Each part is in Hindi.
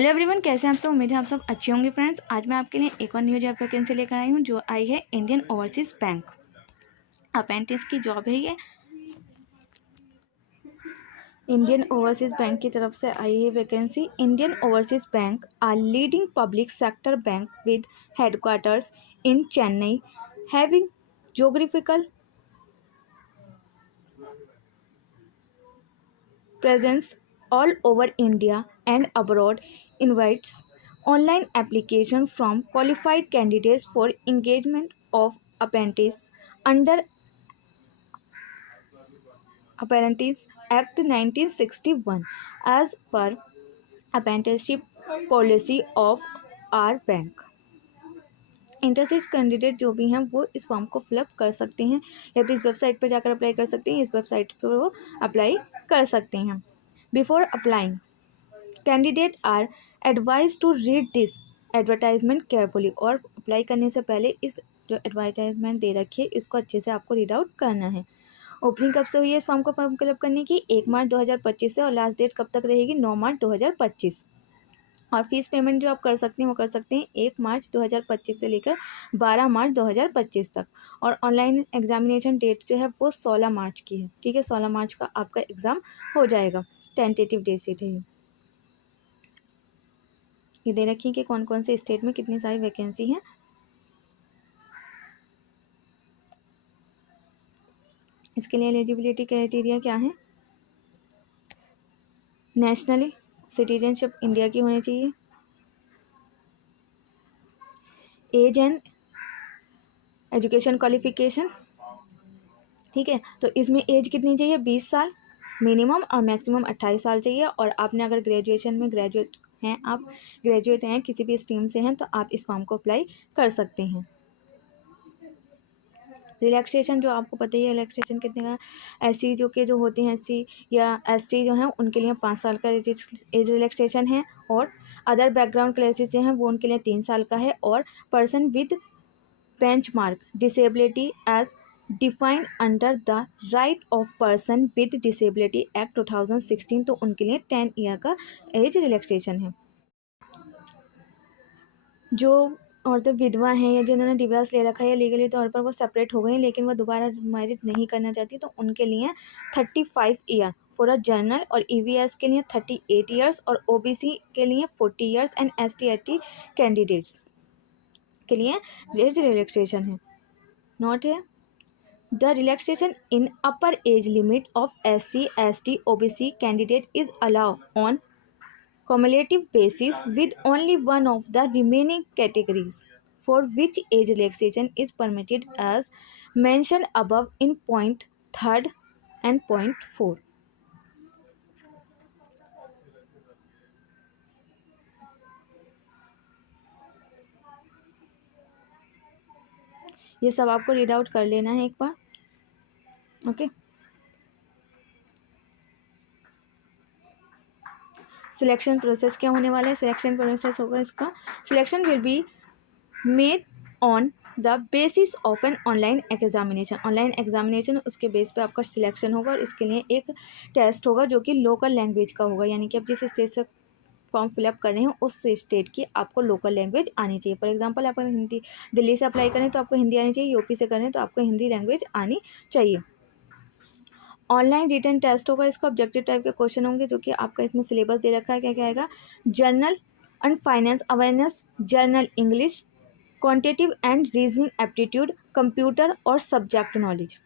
हेलो एवरीवन, कैसे हैं आप सब। उम्मीद है आप सब अच्छे होंगे। फ्रेंड्स, आज मैं आपके लिए एक और न्यू जॉब वैकेंसी लेकर आई हूं जो आई है इंडियन ओवरसीज़ बैंक। अप्रेंटिस की जॉब है ये। इंडियन ओवरसीज़ बैंक की तरफ से आई है vacancy. Indian Overseas Bank are leading public sector bank with headquarters in Chennai, having geographical presence all over India and abroad, invites online application from qualified candidates for engagement of apprentice under Apprentice Act 1961 as per apprenticeship policy of our bank। Interested candidate जो भी हैं वो इस फॉर्म को फिलअप कर सकते हैं, या तो इस वेबसाइट पर जाकर अप्लाई कर सकते हैं, इस वेबसाइट पर वो अप्लाई कर सकते हैं। Before applying, candidate are advise to read this advertisement carefully. और अप्लाई करने से पहले इस जो एडवर्टाइजमेंट दे रखी है इसको अच्छे से आपको रीड आउट करना है। ओपनिंग कब से हुई है इस फॉर्म को फिलअप करने की? 1 मार्च 2025 से, और लास्ट डेट कब तक रहेगी? 9 मार्च 2025। और फीस पेमेंट जो आप कर सकते हैं वो कर सकते हैं 1 मार्च 2025 से लेकर 12 मार्च 2025 तक। और ऑनलाइन एग्जामिनेशन डेट जो है वो 16 मार्च की है। ठीक है, 16 मार्च का आपका एग्ज़ाम हो जाएगा। टेंटेटिव डेट है ये दे रखी है कि कौन कौन से स्टेट में कितनी सारी वैकेंसी हैं। इसके लिए एलिजिबिलिटी क्राइटेरिया क्या है? नेशनली सिटीजनशिप इंडिया की होनी चाहिए। एज एंड एजुकेशन क्वालिफिकेशन, ठीक है, तो इसमें एज कितनी चाहिए? 20 साल मिनिमम, और मैक्सिमम 28 साल चाहिए। और आपने अगर ग्रेजुएशन में ग्रेजुएट हैं, आप ग्रेजुएट हैं किसी भी स्ट्रीम से हैं, तो आप इस फॉर्म को अप्लाई कर सकते हैं। रिलैक्सेशन जो आपको पता ही है, रिलैक्सेशन कितने का? एससी जो होती हैं, एससी या एसटी जो हैं उनके लिए 5 साल का एज रिलैक्सेशन है। और अदर बैकग्राउंड क्लासेस जो हैं वो उनके लिए 3 साल का है। और person with benchmark disability as defined under the right of person with disability act 2016, तो उनके लिए 10 ईयर का एज रिलैक्सेशन है। जो औरतें विधवा हैं या जिन्होंने डिवोर्स ले रखा है या लीगली तौर पर वो सेपरेट हो गई लेकिन वो दोबारा मैरिज नहीं करना चाहती, तो उनके लिए 35 ईयर फॉर अ जर्नल, और ईवीएस के लिए 38 ईयर्स, और ओबीसी के लिए 40 ईयर्स, एंड एसटी कैंडिडेट्स के लिए एज रिलैक्सेशन है। नोट है the relaxation in upper age limit of SC ST OBC candidate is allowed on cumulative basis with only one of the remaining categories for which age relaxation is permitted as mentioned above in point 3 and point 4। ये सब आपको रीड आउट कर लेना है एक बार। ओके, सिलेक्शन प्रोसेस क्या होने वाला है? सिलेक्शन प्रोसेस होगा इसका, selection will be made on the basis of an online examination. Online examination, उसके बेस पे आपका सिलेक्शन होगा। और इसके लिए एक टेस्ट होगा जो कि लोकल लैंग्वेज का होगा, यानी कि आप जिस स्टेट से फॉर्म फिलअप कर रहे हैं उस स्टेट की आपको लोकल लैंग्वेज आनी चाहिए। फॉर एग्जांपल, आप हिंदी दिल्ली से अप्लाई करें तो आपको हिंदी आनी चाहिए, यूपी से करें तो आपको हिंदी लैंग्वेज आनी चाहिए। ऑनलाइन रिटन टेस्ट होगा, इसका ऑब्जेक्टिव टाइप के क्वेश्चन होंगे जो कि आपका इसमें सिलेबस दे रखा है। क्या क्या आएगा? Journal and finance awareness, journal English, quantitative and reasoning aptitude, computer और सब्जेक्ट नॉलेज।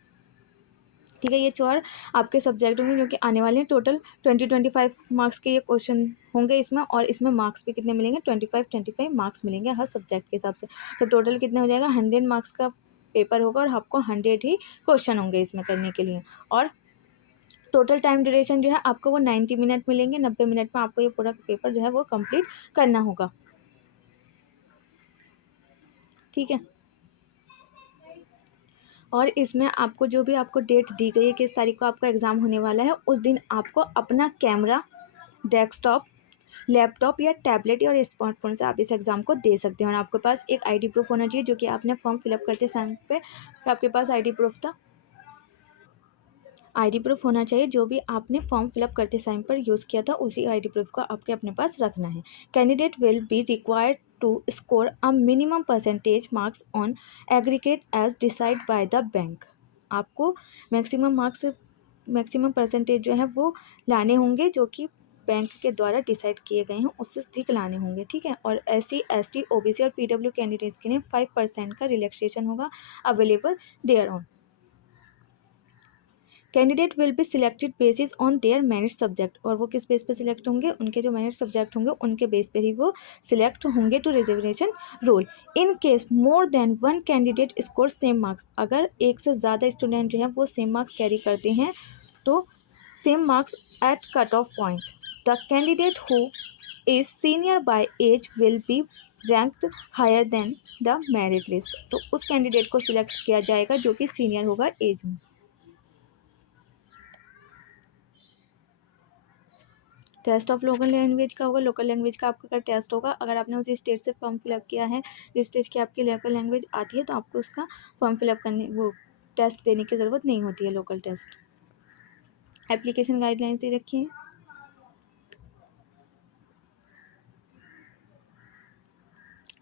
ठीक है, ये 4 आपके सब्जेक्ट होंगे जो कि आने वाले हैं। टोटल 25 मार्क्स के ये क्वेश्चन होंगे इसमें, और इसमें मार्क्स भी कितने मिलेंगे? 25 मार्क्स मिलेंगे हर सब्जेक्ट के हिसाब से। तो टोटल कितने हो जाएगा? 100 मार्क्स का पेपर होगा, और आपको 100 ही क्वेश्चन होंगे इसमें करने के लिए। और टोटल टाइम ड्यूरेशन जो है आपको वो 90 मिनट मिलेंगे। 90 मिनट में आपको ये पूरा पेपर जो है वो कंप्लीट करना होगा। ठीक है, और इसमें आपको जो भी आपको डेट दी गई है किस तारीख को आपका एग्ज़ाम होने वाला है, उस दिन आपको अपना कैमरा, डेस्कटॉप, लैपटॉप या टैबलेट या स्मार्टफोन से आप इस एग्ज़ाम को दे सकते हैं। और आपके पास एक आईडी प्रूफ होना चाहिए, जो कि आपने फॉर्म फिलअप करते समय पे आपके पास आईडी प्रूफ था। आईडी प्रूफ होना चाहिए, जो भी आपने फॉर्म फिलअप करते टाइम पर यूज़ किया था उसी आईडी प्रूफ को आपके अपने पास रखना है। Candidate will be required to score a minimum percentage marks on aggregate as decide by the bank. आपको मैक्सिमम परसेंटेज जो है वो लाने होंगे, जो कि बैंक के द्वारा डिसाइड किए गए हैं, उससे अधिक लाने होंगे, ठीक है। और SC ST OBC और PW कैंडिडेट्स के लिए 5% का रिलैक्सेशन होगा available thereon. Candidate will be selected basis on their merit subject, और वो किस बेस पे सिलेक्ट होंगे, उनके जो मेरिट सब्जेक्ट होंगे उनके बेस पे ही वो सिलेक्ट होंगे to reservation roll. In case more than one candidate score same marks, अगर एक से ज़्यादा स्टूडेंट जो है वो सेम मार्क्स कैरी करते हैं तो same marks at cut off point, the candidate who is senior by age will be ranked higher than the merit list. तो उस कैंडिडेट को सिलेक्ट किया जाएगा जो कि सीनियर होगा एज में। टेस्ट ऑफ लोकल लैंग्वेज का होगा, लोकल लैंग्वेज का आपका टेस्ट होगा। अगर आपने उसी स्टेट से फॉर्म फिलअप किया है जिस स्टेट की आपकी लोकल लैंग्वेज आती है तो आपको उसका फॉर्म फिलअप करने वो टेस्ट देने की ज़रूरत नहीं होती है, लोकल टेस्ट। एप्लीकेशन गाइडलाइंस ही रखिए।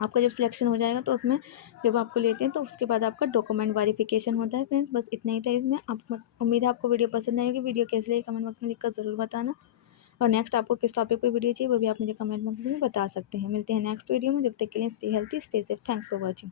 आपका जब सिलेक्शन हो जाएगा तो उसमें जब आपको लेते हैं तो उसके बाद आपका डॉक्यूमेंट वेरिफिकेशन होता है। फ्रेंड्स बस इतना ही था इसमें। आप उम्मीद है आपको वीडियो पसंद आएगी। वीडियो कैसी लगी कमेंट बॉक्स में लिखकर ज़रूर बताना, और नेक्स्ट आपको किस टॉपिक पे वीडियो चाहिए वो भी आप मुझे कमेंट बॉक्स में बता सकते हैं। मिलते हैं नेक्स्ट वीडियो में, जब तक के लिए stay healthy stay safe. Thanks for watching.